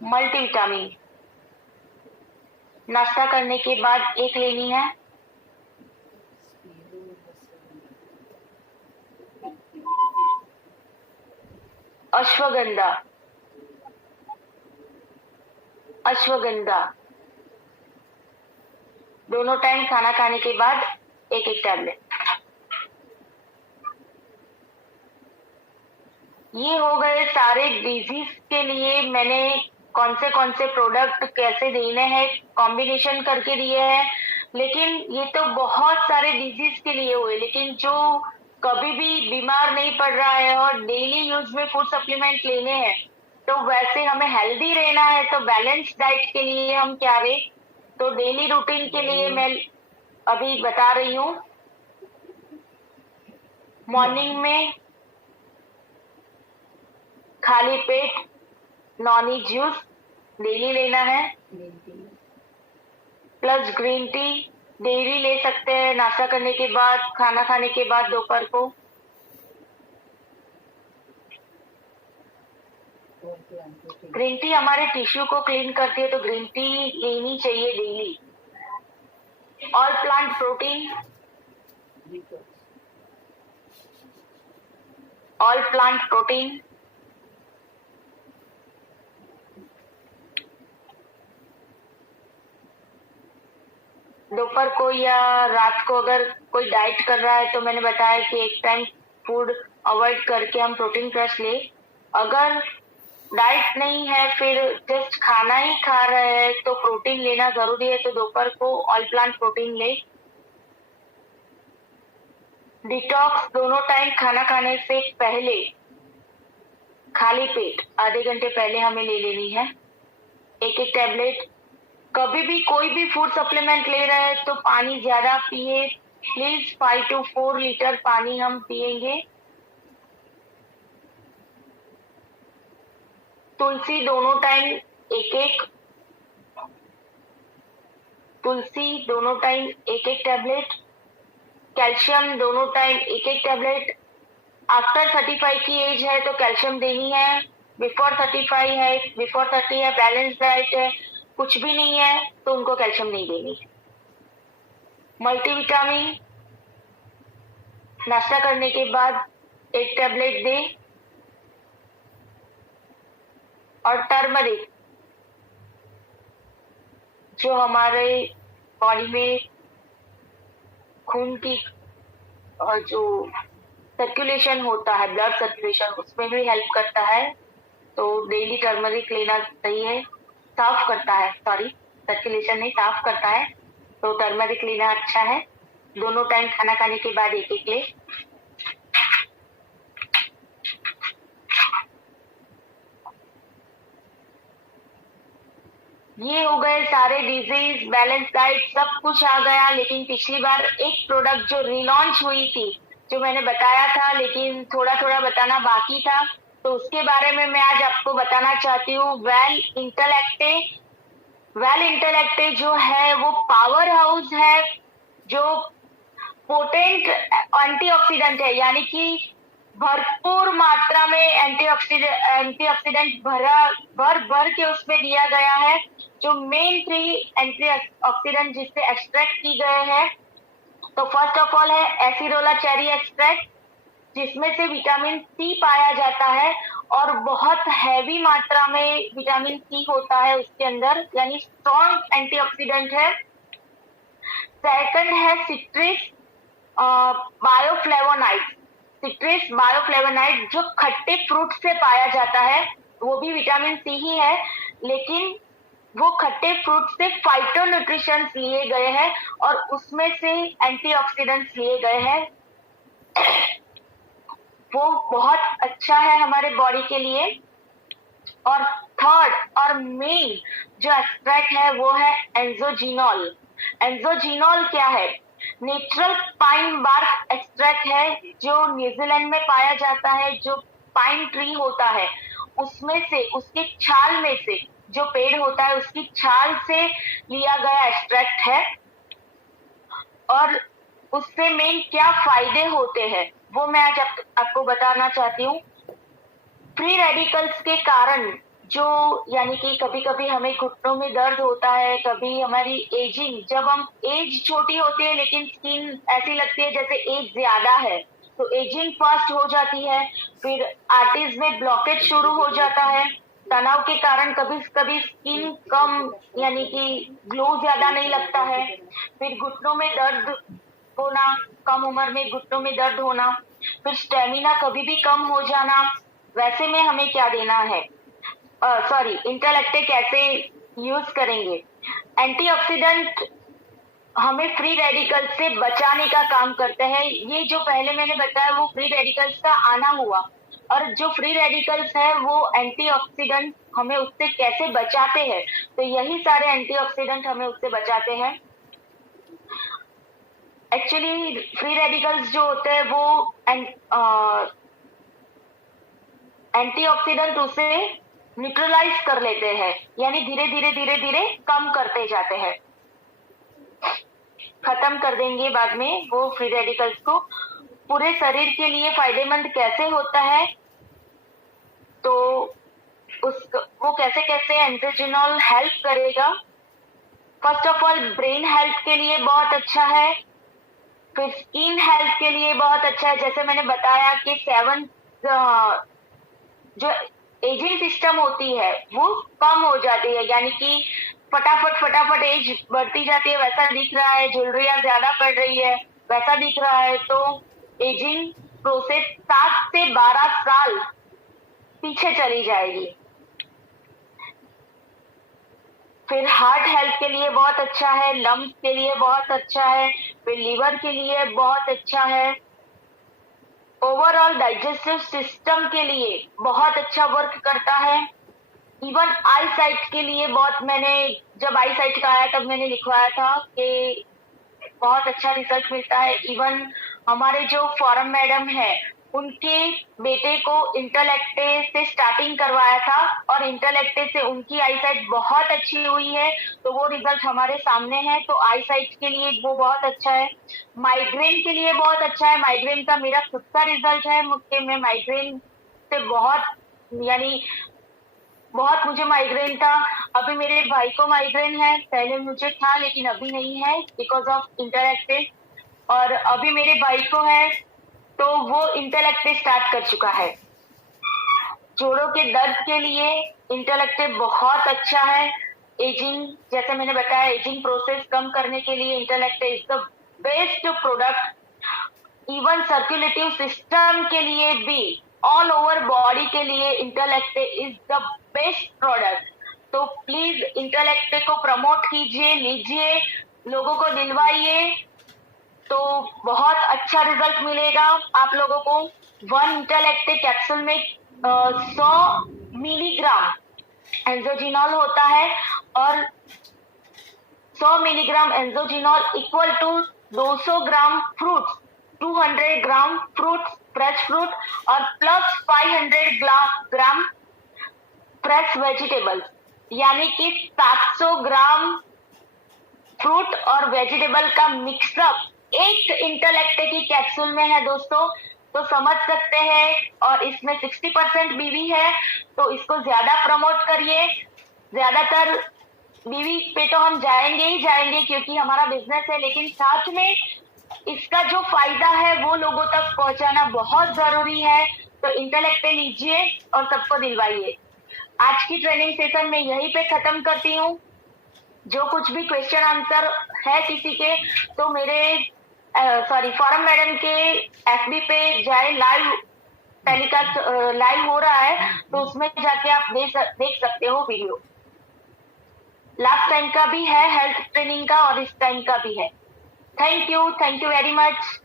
मल्टीविटामिन नाश्ता करने के बाद एक लेनी है। अश्वगंधा, अश्वगंधा दोनों टाइम खाना खाने के बाद एक एक टैबलेट। ये हो गए सारे डिजीज के लिए मैंने कौन से प्रोडक्ट कैसे देने हैं कॉम्बिनेशन करके दिए हैं। लेकिन ये तो बहुत सारे डिजीज के लिए हुए, लेकिन जो कभी भी बीमार नहीं पड़ रहा है और डेली यूज में फूड सप्लीमेंट लेने हैं, तो वैसे हमें हेल्दी रहना है तो बैलेंस डाइट के लिए हम क्या लें, तो डेली रूटीन के लिए मैं अभी बता रही हूँ। मॉर्निंग में खाली पेट नॉनी जूस डेली लेना है, प्लस ग्रीन टी डेली ले सकते हैं नाश्ता करने के बाद, खाना खाने के बाद दोपहर को। ग्रीन टी हमारे टिश्यू को क्लीन करती है, तो ग्रीन टी लेनी चाहिए daily. All plant protein, all plant protein दोपहर को या रात को अगर कोई डाइट कर रहा है तो मैंने बताया कि एक टाइम फूड अवॉइड करके हम प्रोटीन क्रश ले। अगर डाइट नहीं है फिर जस्ट खाना ही खा रहे हैं तो प्रोटीन लेना जरूरी है, तो दोपहर को ऑल प्लांट प्रोटीन ले। डिटॉक्स दोनों टाइम खाना खाने से पहले खाली पेट आधे घंटे पहले हमें ले लेनी है एक एक टैबलेट। कभी भी कोई भी फूड सप्लीमेंट ले रहे हैं तो पानी ज्यादा पिए, प्लीज 5 to 4 लीटर पानी हम पिएंगे। तुलसी दोनों टाइम एक एक, तुलसी दोनों टाइम एक एक टैबलेट। कैल्शियम दोनों टाइम एक एक टैबलेट। आफ्टर 35 की एज है तो कैल्शियम देनी है, बिफोर 35 है, बिफोर 30 है, बैलेंस डाइट है, कुछ भी नहीं है तो उनको कैल्शियम नहीं देनी है। मल्टीविटामिन नाश्ता करने के बाद एक टैबलेट दे। और टर्मरिक जो हमारे बॉडी में खून की और जो सर्कुलेशन होता है, ब्लड सर्कुलेशन, उसमें भी हेल्प करता है, तो डेली टर्मरिक लेना सही है। साफ करता है, सॉरी सर्कुलेशन नहीं, साफ करता है, तो टर्मरिक लेना अच्छा है। दोनों टाइम खाना खाने के बाद एक एक ले। ये हो गए सारे डिजीज, बैलेंस डाइट सब कुछ आ गया। लेकिन पिछली बार एक प्रोडक्ट जो रिलॉन्च हुई थी, जो मैंने बताया था लेकिन थोड़ा थोड़ा बताना बाकी था, तो उसके बारे में मैं आज आपको बताना चाहती हूँ। वेल इंटेलेक्टे। वेल इंटेलेक्टे जो है वो पावर हाउस है, जो पोटेंट एंटीऑक्सीडेंट है, यानी कि भरपूर मात्रा में एंटीऑक्सीडेंट भर के उसमें दिया गया है। जो मेन 3 एंटीऑक्सीडेंट जिससे एक्सट्रैक्ट की गए हैं, तो फर्स्ट ऑफ ऑल है एसिडोला चेरी एक्सट्रैक्ट, जिसमें से विटामिन सी पाया जाता है और बहुत हैवी मात्रा में विटामिन सी होता है उसके अंदर, यानी स्ट्रॉन्ग एंटीऑक्सीडेंट है। सेकंड है सिट्रिस बायोफ्लेवोनाइड। सिट्रिस बायोफ्लेवोनाइड जो खट्टे फ्रूट से पाया जाता है, वो भी विटामिन सी ही है, लेकिन वो खट्टे फ्रूट से फाइटोन्यूट्रिशंस लिए गए हैं और उसमें से एंटीऑक्सीडेंट्स लिए गए हैं। वो बहुत अच्छा है हमारे बॉडी के लिए। और थर्ड और मेन जो एक्सट्रैक्ट है वो है एंजोजिनॉल। एंजोजिनॉल क्या है? नेचुरल पाइन बार्क एक्सट्रैक्ट है, जो न्यूजीलैंड में पाया जाता है। जो पाइन ट्री होता है उसमें से, उसके छाल में से, जो पेड़ होता है उसकी छाल से लिया गया एक्सट्रैक्ट है। और उससे मेन क्या फायदे होते हैं वो मैं आज आपको बताना चाहती हूँ। फ्री रेडिकल्स के कारण जो यानी कि कभी कभी हमें घुटनों में दर्द होता है, कभी हमारी एजिंग, जब हम एज छोटी होती है लेकिन स्किन ऐसी लगती है जैसे एज ज्यादा है, तो एजिंग फास्ट हो जाती है। फिर आर्टरीज में ब्लॉकेज शुरू हो जाता है। तनाव के कारण कभी कभी स्किन कम यानी कि ग्लो ज्यादा नहीं लगता है। फिर घुटनों में दर्द होना, कम उम्र में घुटनों में दर्द होना। फिर स्टेमिना कभी भी कम हो जाना। वैसे में हमें क्या देना है, इंटेलेक्टे कैसे यूज करेंगे? एंटीऑक्सीडेंट हमें फ्री रेडिकल्स से बचाने का काम करते हैं। ये जो पहले मैंने बताया वो फ्री रेडिकल्स का आना हुआ, और जो फ्री रेडिकल्स है वो एंटीऑक्सीडेंट हमें उससे कैसे बचाते हैं, तो यही सारे एंटीऑक्सीडेंट हमें उससे बचाते हैं। एक्चुअली फ्री रेडिकल्स जो होते हैं वो एंटीऑक्सीडेंट उसे न्यूट्रलाइज कर लेते हैं, यानी धीरे धीरे कम करते जाते हैं, खत्म कर देंगे बाद में वो फ्री रेडिकल्स को। पूरे शरीर के लिए फायदेमंद कैसे होता है, तो वो कैसे कैसे एंथ्रेजिनॉल हेल्प करेगा। First of all brain health के लिए बहुत अच्छा है, फिर स्किन हेल्थ के लिए बहुत अच्छा है। जैसे मैंने बताया कि 7 जो एजिंग सिस्टम होती है वो कम हो जाती है, यानी कि फटाफट एज बढ़ती जाती है, वैसा दिख रहा है। ज्वेलरियां ज्यादा पड़ रही है वैसा दिख रहा है, तो एजिंग प्रोसेस 7 से 12 साल पीछे चली जाएगी। फिर हार्ट हेल्थ के लिए बहुत अच्छा है, लंग्स के लिए बहुत अच्छा है, फिर लीवर के लिए बहुत अच्छा है, ओवरऑल डाइजेस्टिव सिस्टम के लिए बहुत अच्छा वर्क करता है। इवन आई साइट के लिए बहुत, मैंने जब आई साइट का आया तब मैंने लिखवाया था कि बहुत अच्छा रिजल्ट मिलता है। इवन हमारे जो फॉरम मैडम है उनके बेटे को इंटेलेक्टे से स्टार्टिंग करवाया था और इंटेलेक्टे से उनकी आई साइट बहुत अच्छी हुई है, तो वो रिजल्ट हमारे सामने है। तो आई साइट के लिए वो बहुत अच्छा है। माइग्रेन के लिए बहुत अच्छा है। माइग्रेन का मेरा खुद का रिजल्ट है कि मैं माइग्रेन से बहुत मुझे माइग्रेन था। अभी मेरे भाई को माइग्रेन है, पहले मुझे था लेकिन अभी नहीं है बिकॉज ऑफ इंटेलेक्टे, और अभी मेरे भाई को है तो वो इंटेलेक्टे स्टार्ट कर चुका है। जोड़ों के दर्द के लिए इंटेलेक्टे बहुत अच्छा है। एजिंग, जैसे मैंने बताया, एजिंग प्रोसेस कम करने के लिए इंटेलेक्टे is the best product. Even circulative system के लिए भी, ऑल ओवर बॉडी के लिए इंटेलेक्टे इज द बेस्ट प्रोडक्ट। तो प्लीज इंटेलेक्टे को प्रमोट कीजिए, लीजिए, लोगों को दिलवाइए, तो बहुत अच्छा रिजल्ट मिलेगा आप लोगों को। 1 इंटेलेक्टे कैप्सूल में 100 मिलीग्राम एंजोजिनॉल होता है, और 100 मिलीग्राम एंजोजिनॉल equal to 200 gram fruits, 200 gram fruits, fresh fruit, और प्लस 500 ग्राम फ्रेश वेजिटेबल्स, यानी कि 700 ग्राम फ्रूट और वेजिटेबल का मिक्सअप एक इंटेलेक्टे की कैप्सूल में है दोस्तों, तो समझ सकते हैं। और इसमें 60% बीवी है, तो इसको ज्यादा प्रमोट करिए। ज्यादातर बीवी पे तो हम जाएंगे ही जाएंगे क्योंकि हमारा बिजनेस है, लेकिन साथ में इसका जो फायदा है वो लोगों तक पहुंचाना बहुत जरूरी है। तो इंटेलेक्टे लीजिए और सबको दिलवाइए। आज की ट्रेनिंग सेशन में यहीं पे खत्म करती हूँ। जो कुछ भी क्वेश्चन आंसर है किसी के, तो मेरे फॉरम मैडम के एफबी पे जाए, लाइव टेलीकास्ट लाइव हो रहा है, तो उसमें जाके आप देख सकते हो वीडियो। लास्ट टाइम का भी है हेल्थ ट्रेनिंग का और इस टाइम का भी है। Thank you very much.